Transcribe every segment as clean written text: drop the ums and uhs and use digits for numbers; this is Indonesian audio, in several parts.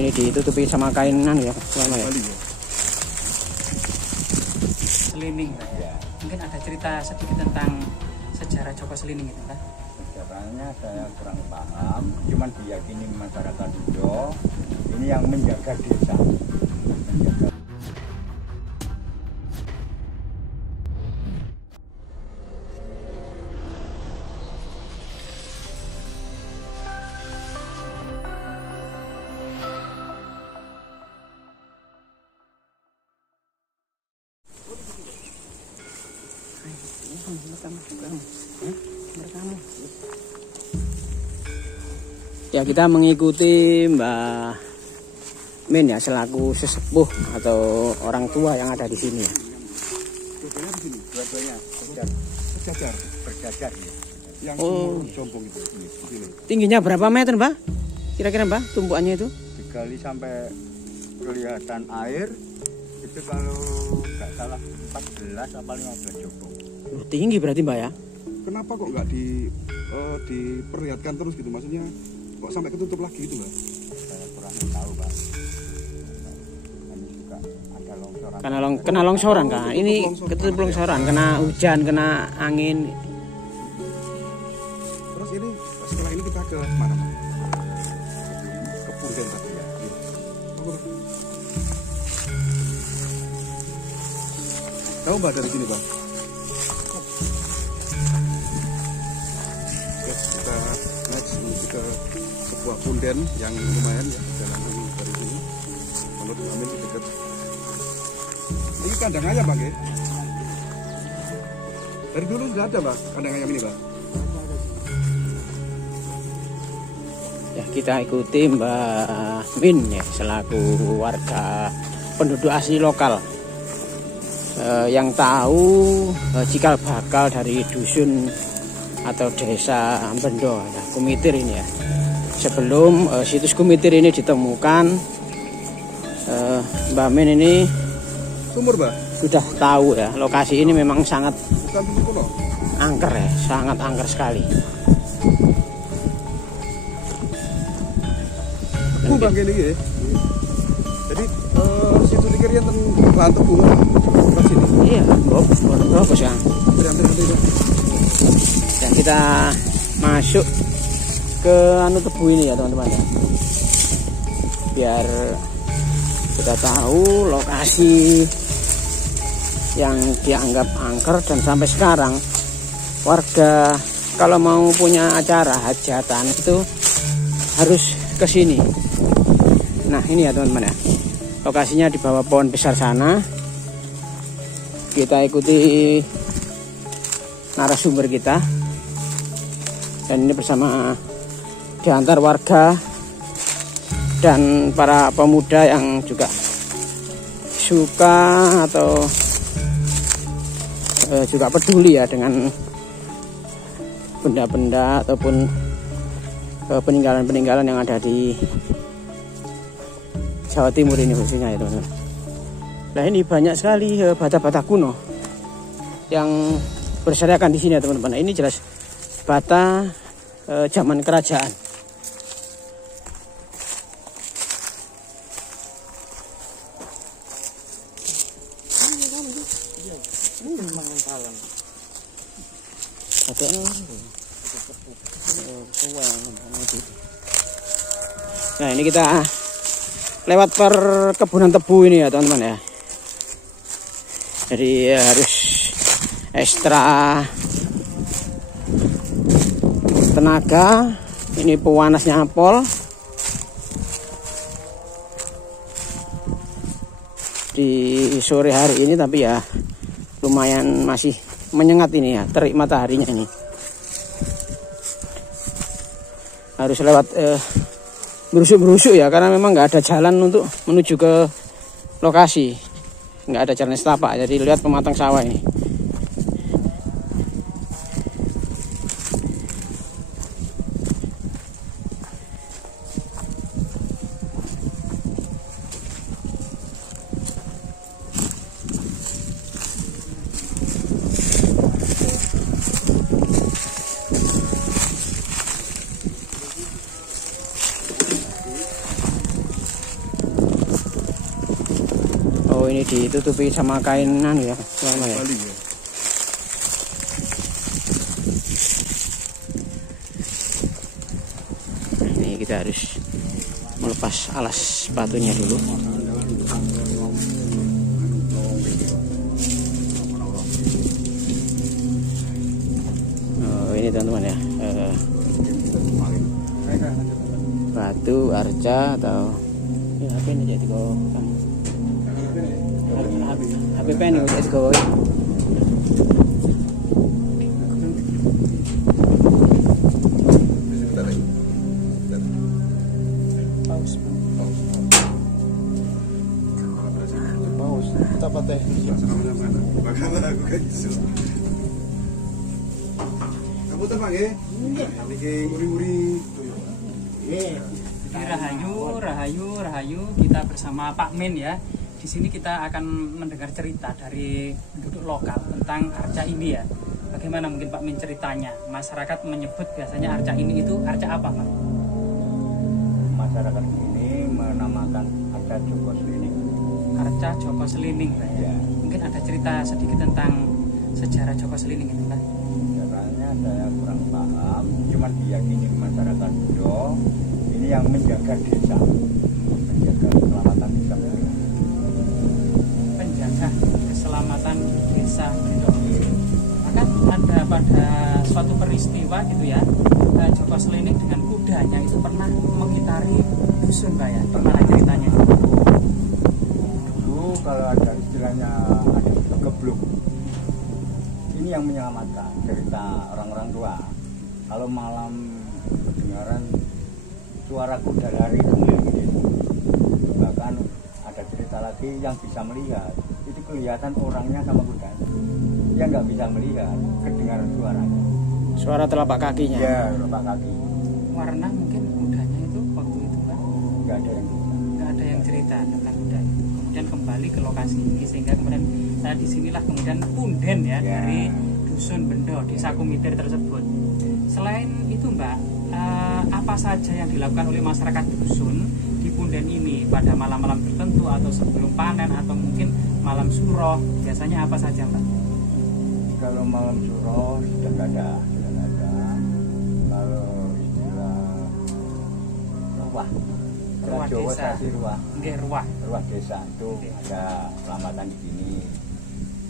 ini ditutupi sama kainan ya, Mama ya. Selining, Pak ya. Mungkin ada cerita sedikit tentang sejarah Joko Selining itu, Pak. Sejarahnya saya kurang paham, cuman diyakini masyarakat Ujo ini yang menjaga desa. Menjaga. Ya, kita mengikuti Mbak Min ya, selaku sesepuh atau orang tua yang ada di sini ya. Dua-duanya berjajar ya. Yang sombong itu sini. Tingginya berapa meter, Mbak? Kira-kira, Mbak, tumpuannya itu? Digali sampai kelihatan air. Itu kalau nggak salah 14 apa 15 jokong. Tinggi berarti, Mbak ya? Kenapa kok nggak diperlihatkan terus gitu, maksudnya kok sampai ketutup lagi gitu, Mbak? Saya kurang tahu, Pak. Ini juga ada longsoran. Kena longsoran kan? Ini ketutup longsoran, kena hujan, kena angin. Terus ini setelah ini kita ke mana, Pak? Ke Punden tadi ya. Tahu Mbak dari sini, Pak? Kita next menuju ke sebuah punden yang lumayan ya, jalanan dari sini menurut kami dekat. Ini kandang ayam, Bang ya? Dari dulu sudah ada, Pak, kandang ayam ini, Pak? Ya, kita ikuti Mbak Min ya, selaku warga penduduk asli lokal yang tahu cikal bakal dari dusun atau desa Bendo, nah, Kumitir ini ya. Sebelum situs Kumitir ini ditemukan, Mbak Min ini Sumur, Mbak? sudah tahu ya, lokasi ini memang sangat Bukan sumur kuno? angker ya, sangat angker sekali. Bang ini ya. Jadi situ dikirian lahan tebu ke sini. Iya, bagus ya. Dan kita masuk ke tebu ini ya, teman-teman ya. Biar kita tahu lokasi yang dianggap angker, dan sampai sekarang warga kalau mau punya acara hajatan itu harus ke sini. Nah, ini ya teman-teman ya. Lokasinya di bawah pohon besar sana. Kita ikuti narasumber kita. Dan ini bersama diantar warga dan para pemuda yang juga suka atau juga peduli ya dengan benda-benda ataupun peninggalan-peninggalan yang ada di Jawa Timur ini khususnya ya teman-teman. Nah, ini banyak sekali bata-bata kuno yang berserakan di sini ya teman-teman. Ini jelas bata zaman kerajaan. Nah, ini kita lewat perkebunan tebu ini ya teman-teman ya. Jadi harus ekstra tenaga. Ini pewanasnya apel di sore hari ini, tapi ya lumayan masih menyengat ini ya, terik mataharinya ini. Harus lewat berusuk-berusuk ya, karena memang nggak ada jalan untuk menuju ke lokasi, nggak ada jalan setapak. Jadi lihat pematang sawah ini. ini ditutupi sama kain anu ya, lama ya. Bali ya. Ini kita harus melepas alas sepatunya dulu. Oh, ini teman-teman ya, batu arca atau ya, HP ini jadi kok HP pen ini jadi kok Paus. Kita pateh. Sama-sama mana? Bagaimana aku kan iso. Kamu teman ya? Niki uri-uri. Rahayu, kita bersama Pak Min ya. Di sini kita akan mendengar cerita dari penduduk lokal tentang arca ini ya. Bagaimana mungkin Pak Min ceritanya? Masyarakat menyebut biasanya arca ini itu arca apa, Pak? Masyarakat ini menamakan arca Joko Selining. Arca Joko Selining, Pak ya. Ya. Mungkin ada cerita sedikit tentang sejarah Joko Selining itu, Pak. Caranya saya kurang paham, cuman diyakini masyarakat Budo ini yang menjaga desa, menjaga keselamatan desa. Penjaga keselamatan desa Bendok. Maka ada pada suatu peristiwa gitu ya, Joko Selining dengan kudanya itu pernah mengitari dusun, Pak ya. Gimana ceritanya? Dulu kalau ada istilahnya ada kebluk, ini yang menyelamatkan cerita orang-orang tua. Kalau malam kedengaran suara kuda lari keliling, bahkan ada cerita lagi yang bisa melihat, itu kelihatan orangnya sama kuda. Dia nggak bisa melihat, kedengaran suaranya. suara telapak kakinya. Ya, telapak kaki. Warna mungkin kudanya itu waktu itu, Pak. Nggak ada yang bisa. Nggak ada yang cerita tentang kuda itu. Kemudian kembali ke lokasi ini sehingga kemudian disinilah kemudian punden ya, Ya. dari dusun Bendo di Sakumitir tersebut. Selain itu, Mbak, apa saja yang dilakukan oleh masyarakat dusun di punden ini pada malam-malam tertentu atau sebelum panen atau mungkin malam suro? Biasanya apa saja, Mbak? Kalau malam suro sudah nggak ada. Kalau istilah ruah, Ruah Jawa desa. kasih ruah. Nggih, ruah. Ruah desa itu ada selamatan di sini,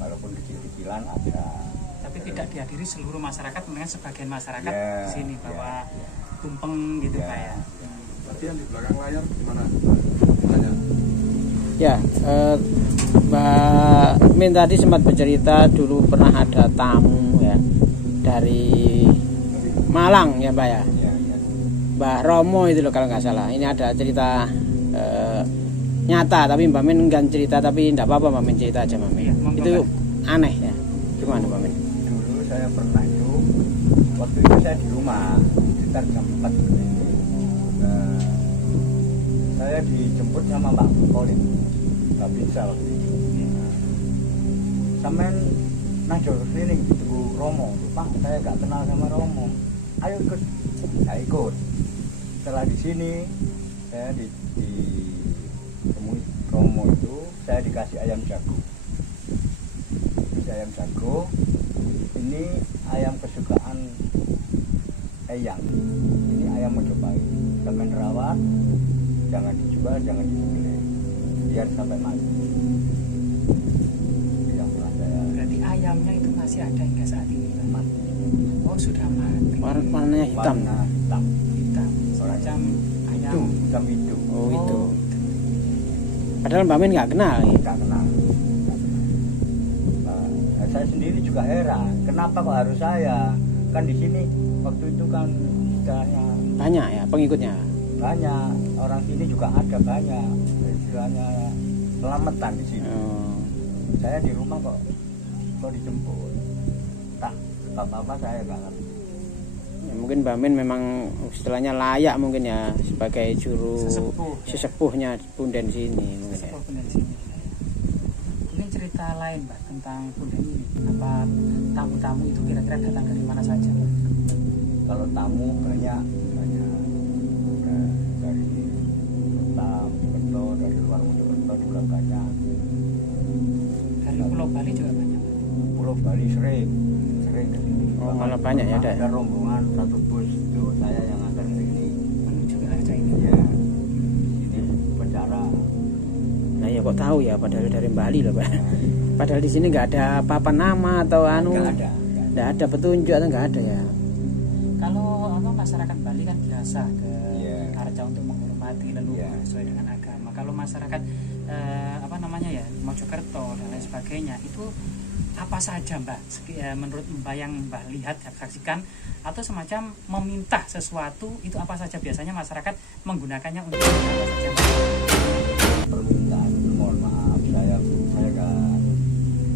walaupun kecil-kecilan ada. Tapi tidak dihadiri seluruh masyarakat, mungkin sebagian masyarakat Ya, di sini bawa tumpeng gitu, Ya. Pak ya. Berarti yang di belakang layar gimana? Tanya. Ya, Mbak Min tadi sempat bercerita dulu pernah ada tamu ya dari Malang ya, Mbak ya. Ya, ya. Mbak Romo itu loh kalau nggak salah. Ini ada cerita nyata, tapi Mbak Min enggak cerita, tapi enggak apa-apa Mbak Min cerita aja Mbak Min. Iya, monggo, Itu Mbak. aneh ya. Gimana Mbak Min? Dulu saya pernah itu, waktu itu saya di rumah sekitar jam 4 ini. Saya dijemput sama Mbak Kolin, Mbak Bisa waktu itu. Sampai nah Joko Selining itu Romo, Pak saya nggak kenal sama Romo. Ayo ikut, saya ikut. Setelah di sini saya ditemui Romo itu, saya dikasih ayam jago. Ayam jago, ini ayam kesukaan Eyang. Ini ayam Mojopahit, sampai rawat, jangan dijual, jangan disembelih, biar sampai mati. Yang pernah saya Berarti ayamnya itu masih ada hingga saat ini, Pak? mati. Oh, sudah mati. Warnanya hitam. Warna hitam. Hitam. Semacam ayam. Itu hitam itu. Oh itu. Padahal Mbak Min nggak kenal ya. Nggak kenal. Nah, saya sendiri juga heran, kenapa kok harus saya? Kan di sini waktu itu kan istilahnya Banyak ya pengikutnya. banyak, orang sini juga ada banyak, istilahnya selamatan di sini. Oh. Saya di rumah kok dijemput, tak apa saya nggak ngerti. Ya, mungkin Mbak Min memang istilahnya layak mungkin ya sebagai juru Sesepuh, ya. sesepuhnya punden sini mungkin ya. Sesepuh punden sini. Mungkin cerita lain, Mbak, tentang punden ini. Apa tamu-tamu itu kira-kira datang dari mana saja, Mbak? Kalau tamu banyak dari kota Mojokerto, dari luar Mojokerto juga banyak. Bali juga banyak. Pulau Bali sering. Oh, malah banyak ya, ada rombongan satu bus itu saya yang antar ini Menuju ke Arca ini. ya ini upacara. Nah ya kok tahu ya, padahal dari Bali loh Pak. Padahal di sini nggak ada papan nama atau anu, nggak ada petunjuk atau nggak ada ya. Kalau masyarakat Bali kan biasa ke Yeah. Arca untuk menghormati leluhur Yeah. sesuai dengan agama. Kalau masyarakat Mojokerto dan lain sebagainya itu apa saja Mbak menurut Mbak yang Mbak lihat dan saksikan, atau semacam meminta sesuatu itu apa saja biasanya masyarakat menggunakannya untuk apa saja? Permintaan mohon maaf saya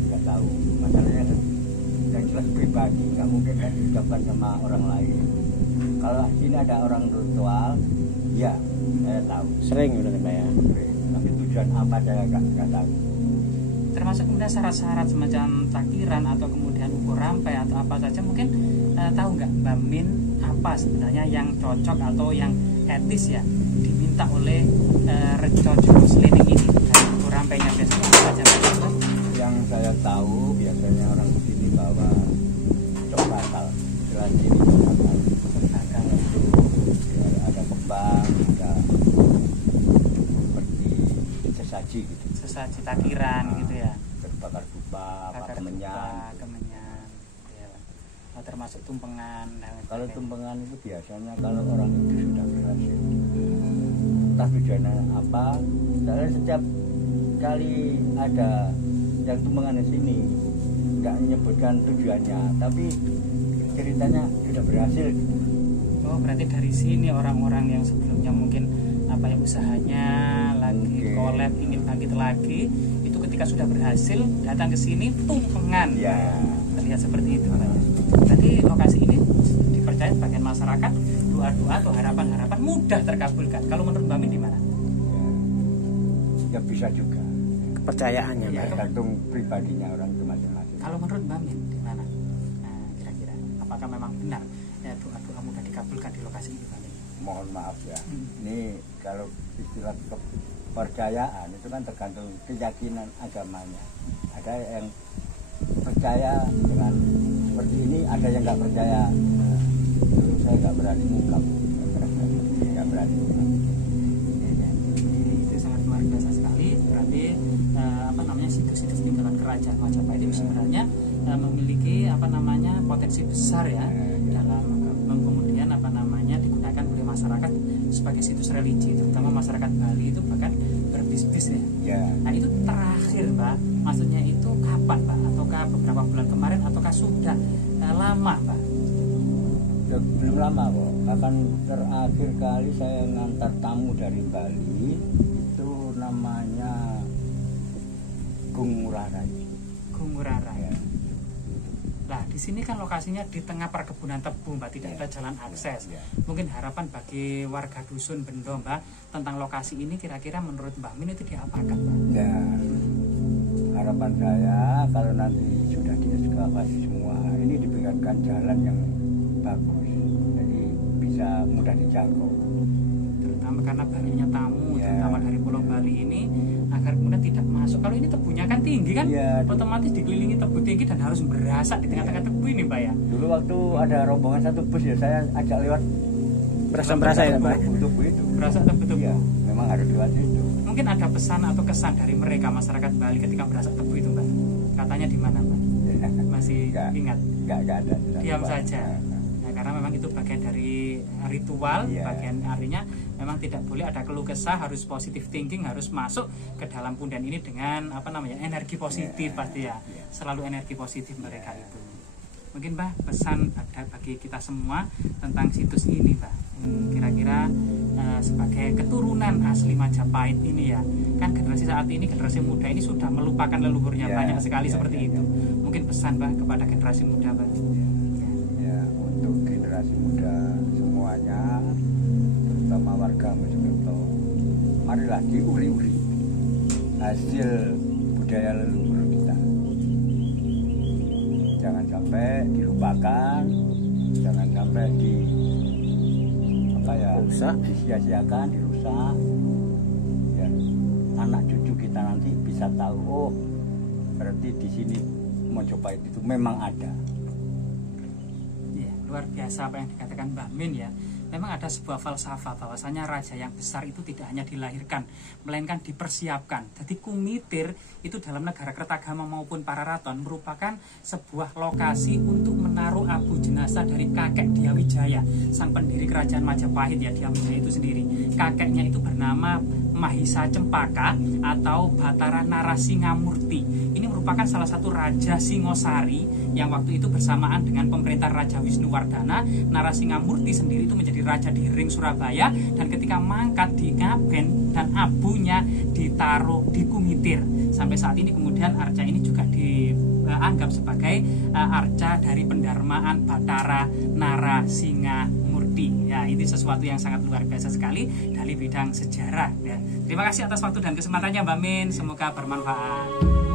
nggak tahu masalahnya yang jelas pribadi nggak mungkin kan diucapkan sama orang lain. Kalau sini ada orang ritual ya saya tahu Sering udah Pak ya. tapi tujuan apa saya nggak tahu. Termasuk kemudian syarat-syarat semacam takiran atau kemudian ukur rampai atau apa saja mungkin tahu nggak Mbak Min apa sebenarnya yang cocok atau yang etis ya diminta oleh Reco Juru Slining ini, ukur rampainya biasanya apa saja Mbak? Yang saya tahu biasanya orang di sini bawa cok bakal jelas ini cok bakal itu ya, ada kembang ada seperti sesaji gitu. Sesaji takiran gitu ya. Bakar dupa, Bakar kemenyan. kemenyan. Ya. Oh, termasuk tumpengan. Kalau tumpengan itu biasanya kalau orang itu sudah berhasil. Entah tujuannya apa, saya setiap kali ada yang tumpengan di sini nggak menyebutkan tujuannya, tapi ceritanya sudah berhasil. Oh, berarti dari sini orang-orang yang sebelumnya mungkin apa ya usahanya lagi collab ingin bangkit lagi, itu ketika sudah berhasil datang ke sini tumpengan. Ya. Terlihat seperti itu Pak. Berarti lokasi ini dipercaya sebagian masyarakat doa-doa atau harapan-harapan mudah terkabulkan. Kalau menurut Mbak Min di mana? Ya bisa juga. Kepercayaannya Ya, Pak. tergantung pribadinya orang itu masing-masing. Kalau menurut Mbak Min di mana? Nah, kira-kira apakah memang benar ya doa-doa mudah dikabulkan di lokasi ini Mbak Min? Mohon maaf ya. Ini kalau istilah kepercayaan itu kan tergantung keyakinan agamanya. Ada yang percaya dengan seperti ini, ada yang nggak percaya. Nah, itu saya nggak berani ungkap. Nggak berani ungkap. Itu sangat luar biasa sekali. Berarti situs-situs tinggalan kerajaan Majapahit ini sebenarnya memiliki potensi besar ya dalam kemudian digunakan oleh masyarakat sebagai situs religi, terutama masyarakat Bali itu bahkan berbisnis ya. Nah itu terakhir Mbak, maksudnya itu kapan Mbak? Ataukah beberapa bulan kemarin ataukah sudah lama Mbak? Ya, belum lama kok. Bahkan terakhir kali saya ngantar tamu dari Bali itu namanya Gungurarai. Gungurarai. Ya. Nah, di sini kan lokasinya di tengah perkebunan tebu, Mbak, tidak ada jalan akses. Mungkin harapan bagi warga dusun Bendo, Mbak, tentang lokasi ini kira-kira menurut Mbak Min itu diapakan, Mbak? Ya, harapan saya kalau nanti sudah diekskavasi semua, ini diberikan jalan yang bagus, jadi bisa mudah dijangkau. Terutama karena banyaknya tamu, terutama dari Pulau Bali ini, agar kemudian tidak masuk. Kalau ini tebunya kan tinggi kan, otomatis dikelilingi tebu tinggi dan harus berasak di tengah-tengah tebu ini, Mbak ya. Dulu waktu ada rombongan satu bus ya, saya ajak lewat. Berasa ya, Mbak. Tebu itu. Berasa tebu-tebu. Ya, memang harus lewat itu. Mungkin ada pesan atau kesan dari mereka masyarakat Bali ketika berasak tebu itu, Mbak. Katanya di mana, Mbak? Masih ingat? Enggak ada. Diam saja. Karena memang itu bagian dari ritual, bagian artinya memang tidak boleh ada keluh kesah, harus positive thinking, harus masuk ke dalam punden ini dengan energi positif pasti ya, selalu energi positif mereka itu. Mungkin Mbak pesan bagi kita semua tentang situs ini Mbak, kira-kira sebagai keturunan asli Majapahit ini ya, kan generasi saat ini, generasi muda ini sudah melupakan leluhurnya banyak sekali seperti itu. Mungkin pesan Mbak kepada generasi muda Mbak. Generasi muda semuanya, terutama warga Mojokerto, marilah diuri-uri hasil budaya leluhur kita. Jangan sampai dilupakan, jangan sampai disia-siakan, dirusak. Ya, anak cucu kita nanti bisa tahu, oh Berarti di sini Mojopahit itu memang ada. Iya, luar biasa apa yang dikatakan Mbak Min ya. Memang ada sebuah falsafah bahwasanya raja yang besar itu tidak hanya dilahirkan, melainkan dipersiapkan. Jadi Kumitir itu dalam negara Kertagama maupun Pararaton merupakan sebuah lokasi untuk menaruh abu jenazah dari kakek Diyawijaya, sang pendiri kerajaan Majapahit ya, Diyawijaya itu sendiri. Kakeknya itu bernama Mahisa Cempaka atau Batara Narasingamurti. Ini merupakan salah satu raja Singosari yang waktu itu bersamaan dengan pemerintahan Raja Wisnuwardana. Narasingamurti sendiri itu menjadi raja di Ring Surabaya, dan ketika mangkat di Ngaben dan abunya ditaruh di Kumitir. Sampai saat ini kemudian arca ini juga dianggap sebagai arca dari pendarmaan Batara Narasingamurti. Ya, ini sesuatu yang sangat luar biasa sekali dari bidang sejarah ya. Terima kasih atas waktu dan kesempatannya Mbak Min, semoga bermanfaat.